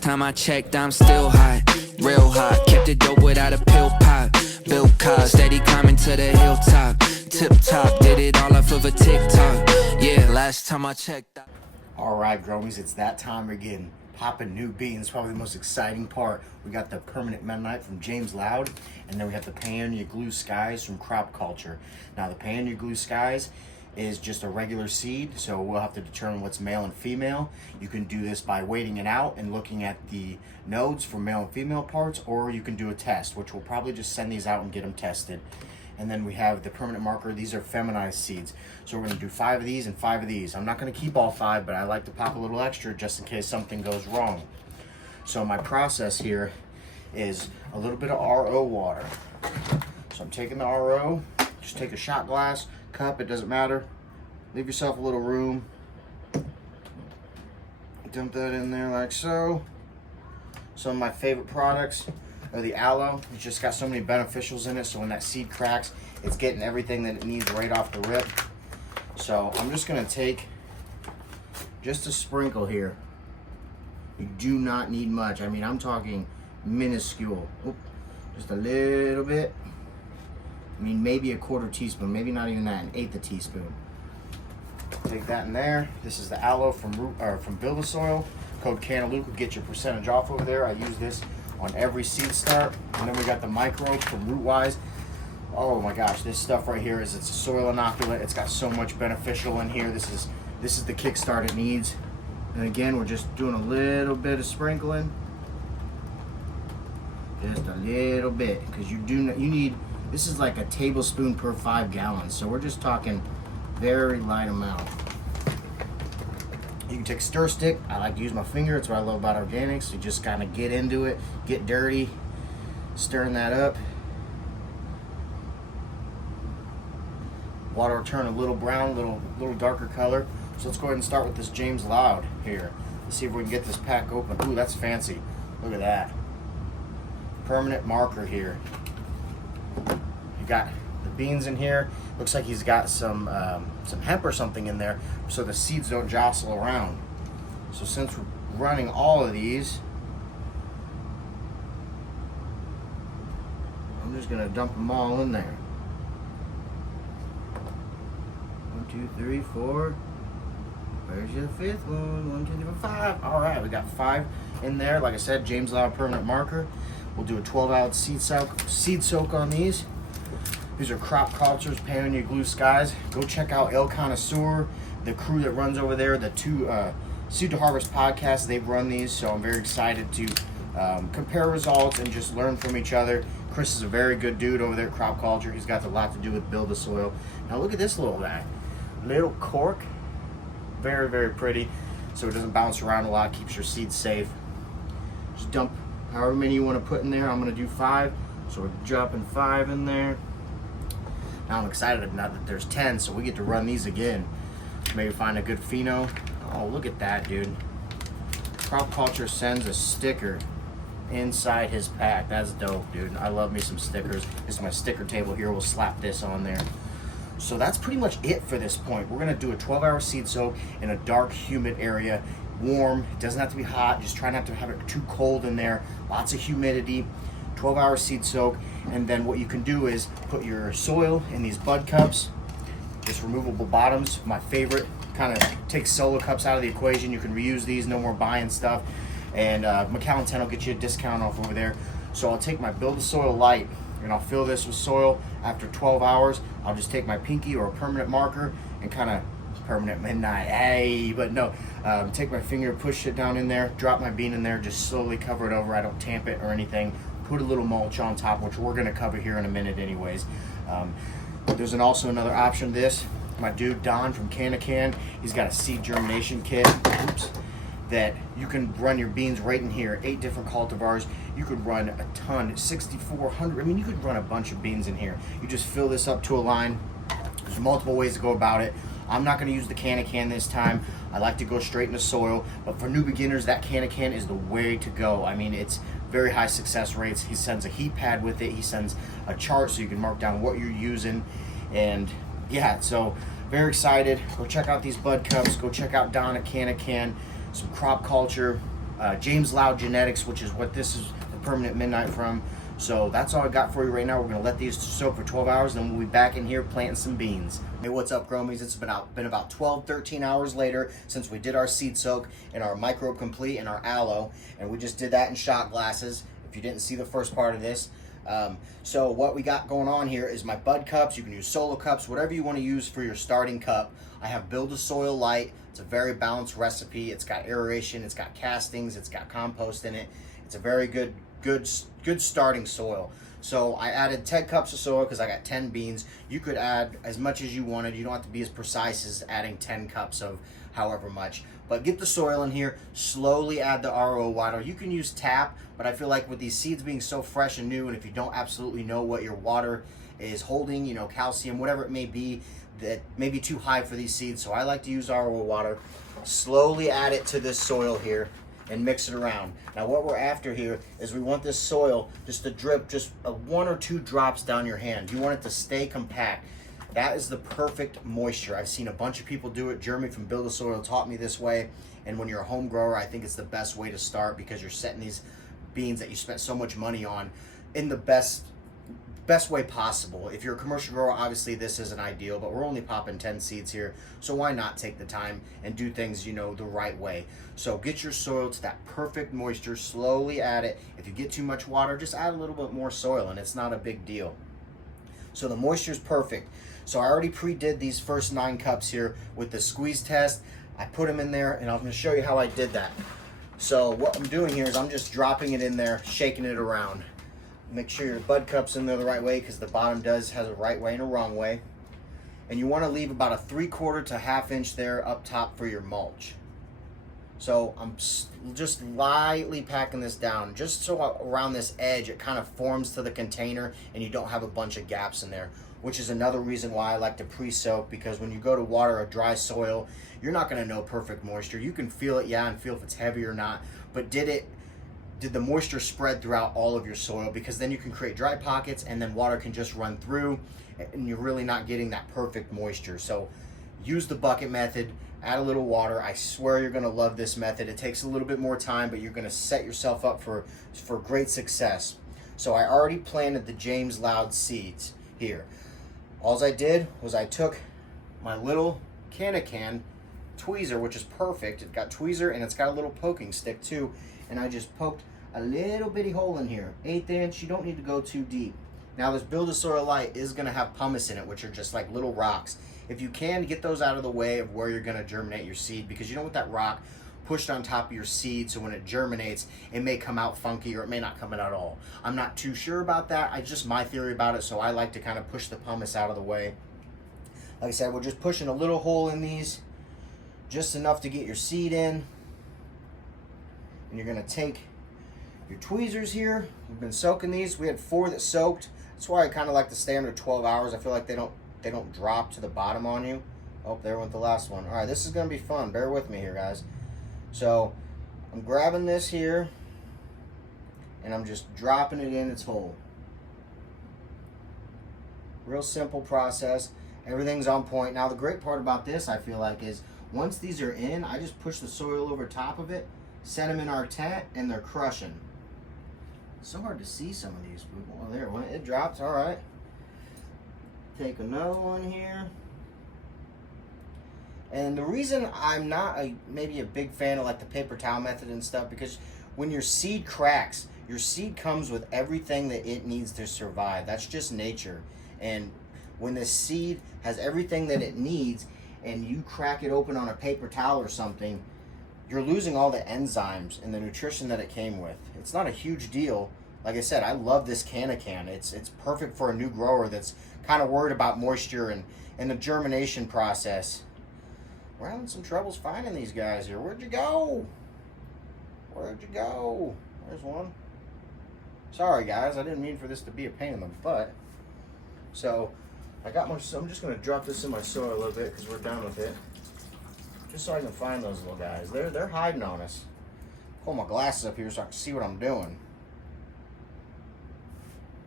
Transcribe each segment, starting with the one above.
Last time I checked, I'm still hot, real hot. Kept it dope without a pill pop. Bill Cosby, steady climbing to the hilltop. Tip top, did it all off of a TikTok. Yeah, last time I checked. All right, Gromies, it's that time again. Popping new beans, probably the most exciting part. We got the Permanent Mennonite from James Loud, and then we got the Paonia Glue Skies from Crop Culture. Now, the Paonia Glue Skies is just a regular seed, so we'll have to determine what's male and female. You can do this by waiting it out and looking at the nodes for male and female parts, or you can do a test, which we'll probably just send these out and get them tested. And then we have the permanent marker. These are feminized seeds. So we're gonna do 5 of these and 5 of these. I'm not gonna keep all 5, but I like to pop a little extra just in case something goes wrong. So my process here is a little bit of RO water. So I'm taking the RO, just take a shot glass, cup, it doesn't matter. Leave yourself a little room. Dump that in there like so. Some of my favorite products are the aloe. It's just got so many beneficials in it, so when that seed cracks, it's getting everything that it needs right off the rip. So I'm just gonna take just a sprinkle here. You do not need much. I mean, I'm talking minuscule. Oop, just a little bit. I mean, maybe a 1/4 teaspoon, maybe not even that, 1/8 teaspoon. Take that in there. This is the aloe from Build-A-Soil. Code Cantaloupe will get your percentage off over there. I use this on every seed start. And then we got the microbes from ROOTWISE. Oh my gosh, this stuff right here it's a soil inoculant. It's got so much beneficial in here. This is the kickstart it needs. And again, we're just doing a little bit of sprinkling. Just a little bit, because you need, this is like a tablespoon per 5 gallons. So we're just talking very light amount. You can take a stir stick. I like to use my finger. It's what I love about organics. You just kind of get into it, get dirty, stirring that up. Water will turn a little brown, little darker color. So let's go ahead and start with this James Loud here. Let's see if we can get this pack open. Ooh, that's fancy. Look at that. Permanent marker here. You got the beans in here. Looks like he's got some hemp or something in there so the seeds don't jostle around. So since we're running all of these, I'm just gonna dump them all in there. 1, 2, 3, 4. Where's your 5th one? 1, 2, 3, 4, 5. All right, we got 5 in there. Like I said, James Loud permanent marker. We'll do a 12-ounce seed soak on these. These are Crop Culture's Paonia Glue Skies. Go check out El Connoisseur, the crew that runs over there, the 2 Seed to Harvest podcasts. They've run these, so I'm very excited to compare results and just learn from each other. Chris is a very good dude over there at Crop Culture. He's got a lot to do with Build-A-Soil. Now look at this little guy. Little cork. Very, very pretty. So it doesn't bounce around a lot, keeps your seeds safe. Just dump however many you want to put in there. I'm going to do 5. So we're dropping 5 in there. Now I'm excited now that there's 10, so we get to run these again. Maybe find a good pheno. Oh, look at that, dude. Crop Culture sends a sticker inside his pack. That's dope, dude. I love me some stickers. This is my sticker table here. We'll slap this on there. So that's pretty much it for this point. We're gonna do a 12-hour seed soak in a dark, humid area. Warm, it doesn't have to be hot. Just try not to have it too cold in there. Lots of humidity. 12-hour seed soak, and then what you can do is put your soil in these bud cups, just removable bottoms, my favorite. Kind of takes solo cups out of the equation. You can reuse these, no more buying stuff, and McAllen 10 will get you a discount off over there. So I'll take my Build-A-Soil Light and I'll fill this with soil. After 12 hours, I'll just take my pinky or a permanent marker and kind of permanent midnight, hey, but no, take my finger, push it down in there, drop my bean in there, just slowly cover it over. I don't tamp it or anything. Put a little mulch on top, which we're gonna cover here in a minute anyways. There's also another option. This, my dude Don from Can, he's got a seed germination kit. Oops. That you can run your beans right in here. 8 different cultivars. You could run a ton, 6,400. I mean, you could run a bunch of beans in here. You just fill this up to a line. There's multiple ways to go about it. I'm not gonna use the can this time. I like to go straight into soil, but for new beginners, that can is the way to go. I mean, it's very high success rates. He sends a heat pad with it. He sends a chart so you can mark down what you're using. And yeah, so very excited. Go check out these bud cups. Go check out Don at Can. Some Crop Culture. James Loud Genetics, which is what this is the Permanent Midnight from. So that's all I got for you right now. We're gonna let these soak for 12 hours, and then we'll be back in here planting some beans. Hey, what's up, Chromies? It's been about 12, 13 hours later since we did our seed soak and our Microbe Complete and our aloe, and we just did that in shot glasses. If you didn't see the first part of this. So what we got going on here is my bud cups. You can use solo cups, whatever you want to use for your starting cup. I have Build a Soil Light. It's a very balanced recipe. It's got aeration, it's got castings, it's got compost in it. It's a very good starting soil. So I added 10 cups of soil because I got 10 beans. You could add as much as you wanted. You don't have to be as precise as adding 10 cups of however much. But get the soil in here, slowly add the RO water. You can use tap, but I feel like with these seeds being so fresh and new, and if you don't absolutely know what your water is holding, you know, calcium, whatever it may be, that may be too high for these seeds. So I like to use RO water. Slowly add it to this soil here and mix it around. Now what we're after here is we want this soil just to drip just 1 or 2 drops down your hand. You want it to stay compact. That is the perfect moisture. I've seen a bunch of people do it. Jeremy from Build a Soil taught me this way. And when you're a home grower, I think it's the best way to start because you're setting these beans that you spent so much money on in the best way possible. If you're a commercial grower, obviously this isn't ideal, but we're only popping 10 seeds here. So why not take the time and do things, you know, the right way? So get your soil to that perfect moisture, slowly add it. If you get too much water, just add a little bit more soil and it's not a big deal. So the moisture is perfect. So I already pre-did these first 9 cups here with the squeeze test. I put them in there and I'm going to show you how I did that. So what I'm doing here is I'm just dropping it in there, shaking it around. Make sure your bud cup's in there the right way because the bottom has a right way and a wrong way. And you want to leave about a 3/4 to 1/2 inch there up top for your mulch. So I'm just lightly packing this down just so around this edge it kind of forms to the container and you don't have a bunch of gaps in there, which is another reason why I like to pre-soak, because when you go to water a dry soil, you're not going to know perfect moisture. You can feel it, yeah, and feel if it's heavy or not, but did the moisture spread throughout all of your soil? Because then you can create dry pockets and then water can just run through and you're really not getting that perfect moisture. So use the bucket method, add a little water. I swear you're gonna love this method. It takes a little bit more time, but you're gonna set yourself up for great success. So I already planted the James Loud seeds here. All I did was I took my little can tweezer, which is perfect. It's got tweezer and it's got a little poking stick too. And I just poked a little bitty hole in here, 1/8 inch. You don't need to go too deep. Now this Build a Soil Light is gonna have pumice in it, which are just like little rocks. If you can, get those out of the way of where you're gonna germinate your seed, because you don't want that rock pushed on top of your seed, so when it germinates, it may come out funky or it may not come out at all. I'm not too sure about that. It's just my theory about it, so I like to kind of push the pumice out of the way. Like I said, we're just pushing a little hole in these, just enough to get your seed in. And you're gonna take your tweezers here. We've been soaking these. We had 4 that soaked. That's why I kind of like to stay under 12 hours. I feel like they don't drop to the bottom on you. Oh, there went the last one. All right, this is gonna be fun. Bear with me here, guys. So I'm grabbing this here and I'm just dropping it in its hole. Real simple process. Everything's on point. Now the great part about this, I feel like, is once these are in, I just push the soil over top of it, set them in our tent, and they're crushing. It's so hard to see some of these. Oh, there, it dropped. All right. Take another one here. And the reason I'm not maybe a big fan of like the paper towel method and stuff, because when your seed cracks, your seed comes with everything that it needs to survive. That's just nature. And when the seed has everything that it needs and you crack it open on a paper towel or something, you're losing all the enzymes and the nutrition that it came with. It's not a huge deal. Like I said, I love this can. It's perfect for a new grower that's kind of worried about moisture and the germination process. We're having some troubles finding these guys here. Where'd you go? Where'd you go? There's one. Sorry guys, I didn't mean for this to be a pain in the butt. So I got so I'm just gonna drop this in my soil a little bit because we're done with it. Just so I can find those little guys. They're hiding on us. Pull my glasses up here so I can see what I'm doing.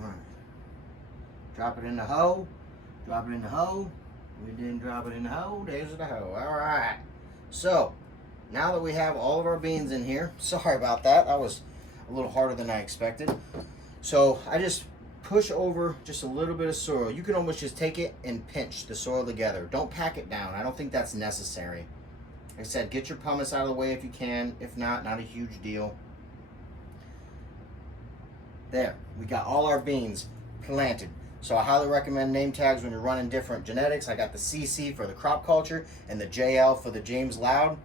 All right. Drop it in the hole. Drop it in the hole. We didn't drop it in the hole. There's the hole. All right. So now that we have all of our beans in here, sorry about that, that was a little harder than I expected. So I just push over just a little bit of soil. You can almost just take it and pinch the soil together. Don't pack it down. I don't think that's necessary. Like I said, get your pumice out of the way if you can. If not, not a huge deal. There, we got all our beans planted. So I highly recommend name tags when you're running different genetics. I got the CC for the crop culture and the JL for the James Loud.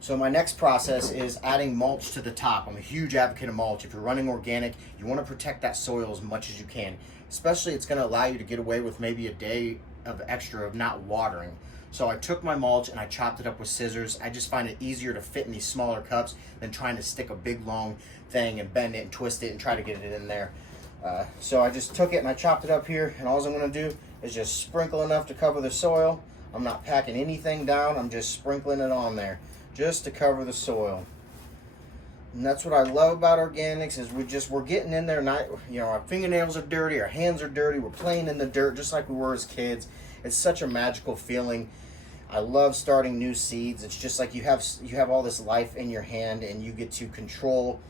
So my next process is adding mulch to the top. I'm a huge advocate of mulch. If you're running organic, you want to protect that soil as much as you can. Especially it's going to allow you to get away with maybe a day of extra of not watering. So I took my mulch and I chopped it up with scissors. I just find it easier to fit in these smaller cups than trying to stick a big long thing and bend it and twist it and try to get it in there. So I just took it and I chopped it up here, and all I'm going to do is just sprinkle enough to cover the soil. I'm not packing anything down, I'm just sprinkling it on there just to cover the soil. And that's what I love about organics, is we're getting in there, not, you know, our fingernails are dirty, our hands are dirty, we're playing in the dirt just like we were as kids. It's such a magical feeling. I love starting new seeds. It's just like you have all this life in your hand, and you get to control,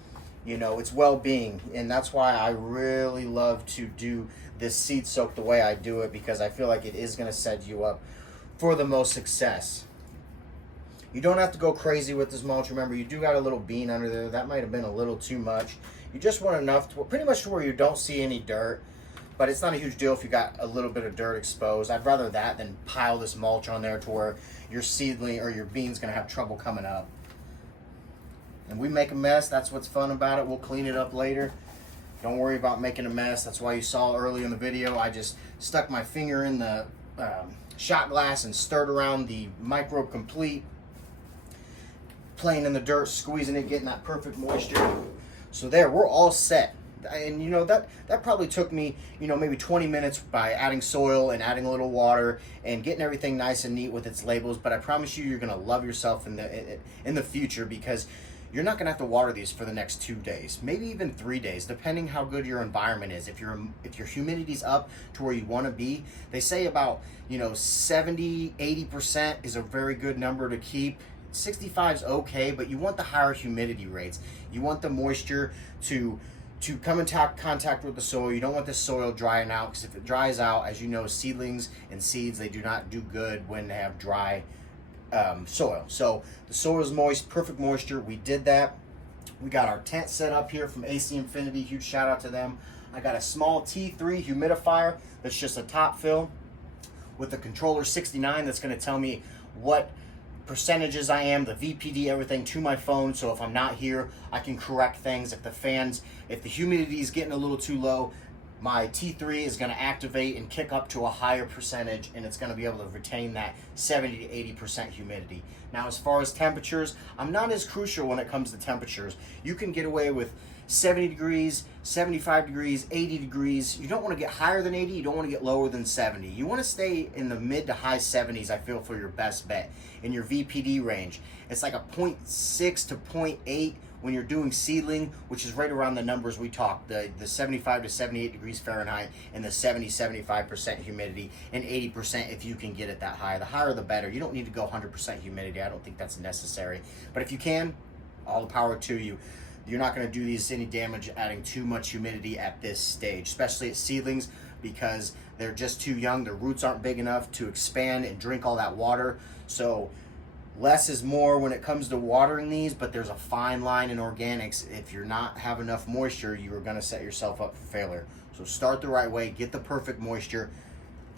you know, its well-being. And that's why I really love to do this seed soak the way I do it, because I feel like it is going to set you up for the most success. You don't have to go crazy with this mulch. Remember, you do got a little bean under there. That might have been a little too much. You just want enough to pretty much to where you don't see any dirt. But it's not a huge deal if you got a little bit of dirt exposed. I'd rather that than pile this mulch on there to where your seedling or your bean's gonna have trouble coming up. And we make a mess, that's what's fun about it. We'll clean it up later. Don't worry about making a mess. That's why you saw early in the video, I just stuck my finger in the shot glass and stirred around the Microbe Complete, playing in the dirt, squeezing it, getting that perfect moisture. So there, we're all set. And you know, that probably took me, you know, maybe 20 minutes by adding soil and adding a little water and getting everything nice and neat with its labels. But I promise you, you're gonna love yourself in the future, because you're not gonna have to water these for the next 2 days, maybe even 3 days, depending how good your environment is. If your humidity's up to where you want to be, they say about, you know, 70-80% is a very good number to keep. 65 is okay, but you want the higher humidity rates. You want the moisture to come in contact with the soil. You don't want the soil drying out, because if it dries out, as you know, seedlings and seeds, they do not do good when they have dry soil. So the soil is moist, perfect moisture. We did that. We got our tent set up here from AC Infinity. Huge shout out to them. I got a small T3 humidifier that's just a top fill with the controller 69 that's going to tell me what percentages I am, the VPD, everything to my phone. So if I'm not here, I can correct things. If the humidity is getting a little too low, my T3 is going to activate and kick up to a higher percentage, and it's going to be able to retain that 70 to 80% humidity. Now, as far as temperatures, I'm not as crucial when it comes to temperatures. You can get away with 70 degrees, 75 degrees, 80 degrees. You don't want to get higher than 80. You don't want to get lower than 70. You want to stay in the mid to high 70s, I feel, for your best bet in your VPD range. It's like a 0.6 to 0.8 when you're doing seedling, which is right around the numbers we talked, the 75 to 78 degrees Fahrenheit and the 70-75% humidity, and 80% if you can get it that high. The higher the better. You don't need to go 100% humidity. I don't think that's necessary. But if you can, all the power to you. You're not going to do these any damage adding too much humidity at this stage, especially at seedlings, because they're just too young. Their roots aren't big enough to expand and drink all that water. So less is more when it comes to watering these, but there's a fine line in organics. If you're not have enough moisture, you are going to set yourself up for failure. So start the right way, get the perfect moisture.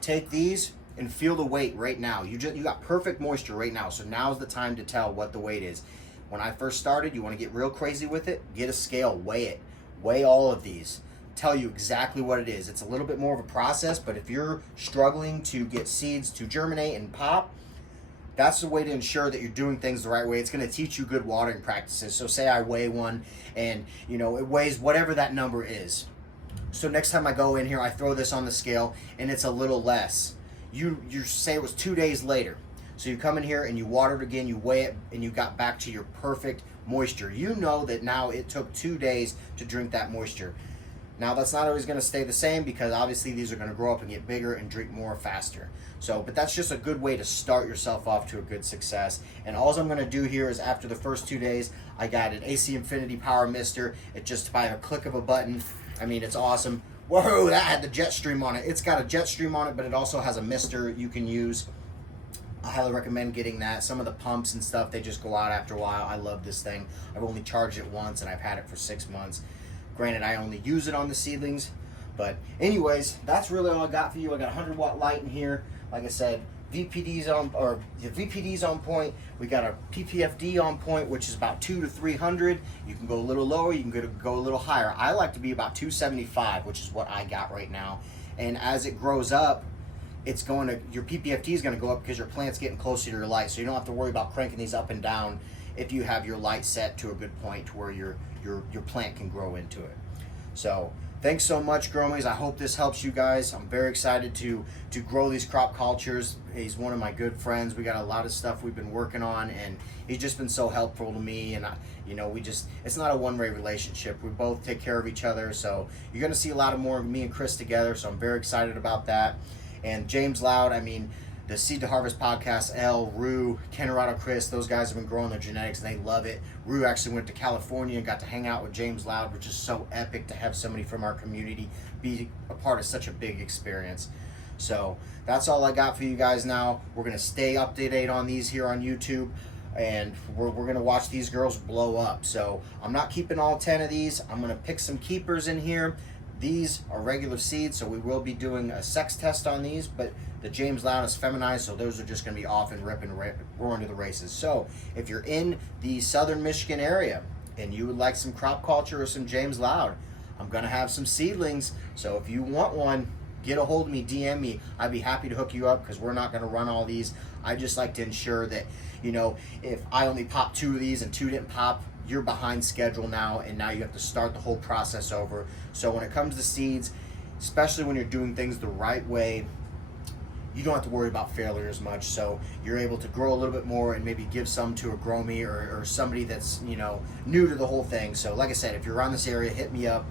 Take these and feel the weight right now. You got perfect moisture right now. So now's the time to tell what the weight is. When I first started, you want to get real crazy with it, get a scale, weigh it. Weigh all of these. Tell you exactly what it is. It's a little bit more of a process, but if you're struggling to get seeds to germinate and pop, that's the way to ensure that you're doing things the right way. It's going to teach you good watering practices. So say I weigh one and, you know, it weighs whatever that number is. So next time I go in here, I throw this on the scale and it's a little less. You say it was 2 days later. So you come in here and you water it again, you weigh it, and you got back to your perfect moisture. You know that now it took 2 days to drink that moisture. Now that's not always going to stay the same because obviously these are going to grow up and get bigger and drink more faster. So, but that's just a good way to start yourself off to a good success. And all I'm going to do here is after the first 2 days, I got an AC Infinity Power Mister. It just by a click of a button. I mean, it's awesome. Whoa, that had the jet stream on it. It's got a jet stream on it, but it also has a mister you can use. I highly recommend getting that. Some of the pumps and stuff, they just go out after a while. I love this thing. I've only charged it once and I've had it for 6 months. Granted, I only use it on the seedlings. But anyways, that's really all I got for you. I got a 100-watt light in here. Like I said, VPD's on point. We got a PPFD on point, which is about 200 to 300. You can go a little lower, you can go a little higher. I like to be about 275, which is what I got right now. And as it grows up, it's going to, your PPFD is going to go up because your plant's getting closer to your light. So you don't have to worry about cranking these up and down if you have your light set to a good point to where your plant can grow into it. So thanks so much, Gromies. I hope this helps you guys. I'm very excited to grow these crop cultures. He's one of my good friends. We got a lot of stuff we've been working on, and he's just been so helpful to me. And it's not a one-way relationship. We both take care of each other. So you're going to see a lot of more of me and Chris together. So I'm very excited about that. And James Loud, I mean, the Seed to Harvest podcast, El, Rue, Kennerado, Chris, those guys have been growing their genetics and they love it. Rue actually went to California and got to hang out with James Loud, which is so epic to have somebody from our community be a part of such a big experience. So that's all I got for you guys now. We're going to stay up to date on these here on YouTube, and we're going to watch these girls blow up. So I'm not keeping all 10 of these. I'm going to pick some keepers in here. These are regular seeds, so we will be doing a sex test on these, but the James Loud is feminized, so those are just going to be off and roaring to the races. So if you're in the southern Michigan area and you would like some crop culture or some James Loud, I'm going to have some seedlings. So if you want one, get a hold of me, DM me. I'd be happy to hook you up because we're not going to run all these. I just like to ensure that, if I only pop 2 of these and 2 didn't pop, you're behind schedule now, and now you have to start the whole process over. So when it comes to seeds, especially when you're doing things the right way, you don't have to worry about failure as much. So you're able to grow a little bit more and maybe give some to a gromie or somebody that's new to the whole thing. So like I said, if you're around this area, hit me up.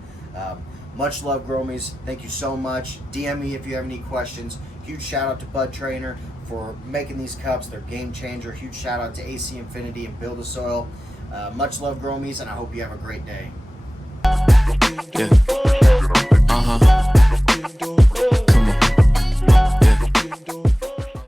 Much love, gromies. Thank you so much. DM me if you have any questions. Huge shout out to Bud Trainer for making these cups. They're game changer. Huge shout out to AC Infinity and Build a Soil. Much love, gromies, and I hope you have a great day. Yeah.